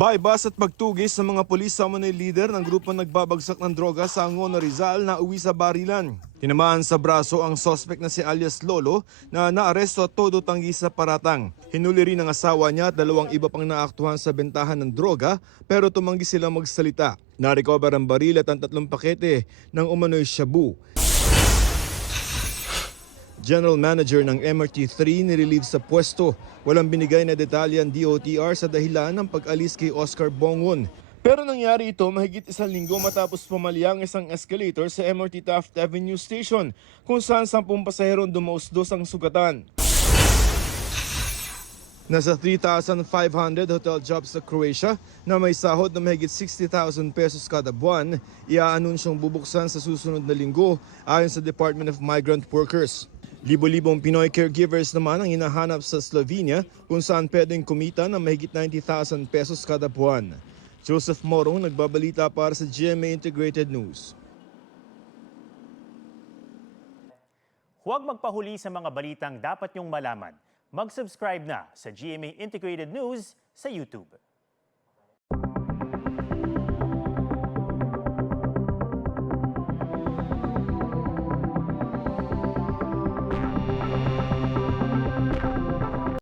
Baybas at pagtugis ng mga pulis sa umunay leader ng grupo nagbabagsak ng droga sa Angono, Rizal na uwi sa barilan. Tinamaan sa braso ang sospek na si alias Lolo na naaresto at todo tanggi sa paratang. Hinuli rin ang asawa niya at dalawang iba pang naaktuhan sa bentahan ng droga pero tumanggi silang magsalita. Narecover ang baril at ang 3 pakete ng umano'y shabu. General Manager ng MRT3 nirelieve sa pwesto. Walang binigay na detalye ang DOTR sa dahilan ng pag-alis kay Oscar Bongon. Pero nangyari ito mahigit 1 linggo matapos pumalya ang isang escalator sa MRT Taft Avenue Station kung saan 10 pasahero dumausdos ang sugatan. Nasa 3,500 hotel jobs sa Croatia na may sahod na mahigit 60,000 pesos kada buwan, iaanunsyong bubuksan sa susunod na linggo ayon sa Department of Migrant Workers. Libo-libong Pinoy caregivers naman ang hinahanap sa Slovenia kung saan pwedeng kumita ng mahigit 90,000 pesos kada buwan. Joseph Morong nagbabalita para sa GMA Integrated News. Huwag magpahuli sa mga balitang dapat niyong malaman. Mag-subscribe na sa GMA Integrated News sa YouTube.